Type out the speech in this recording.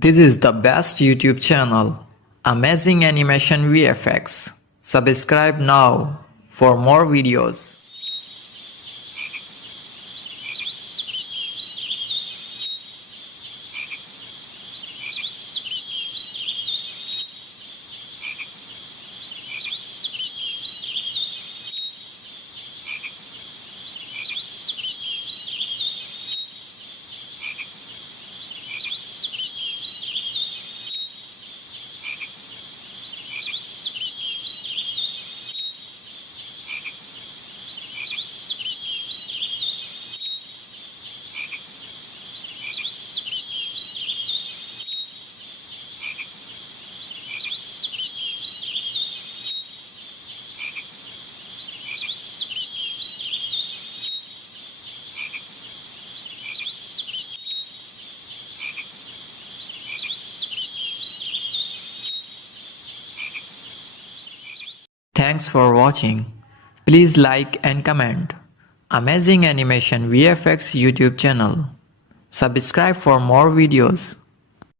This is the best YouTube channel, Amazing Animation VFX. Subscribe now for more videos. Thanks for watching. Please like and comment. Amazing Animation VFX YouTube channel. Subscribe for more videos.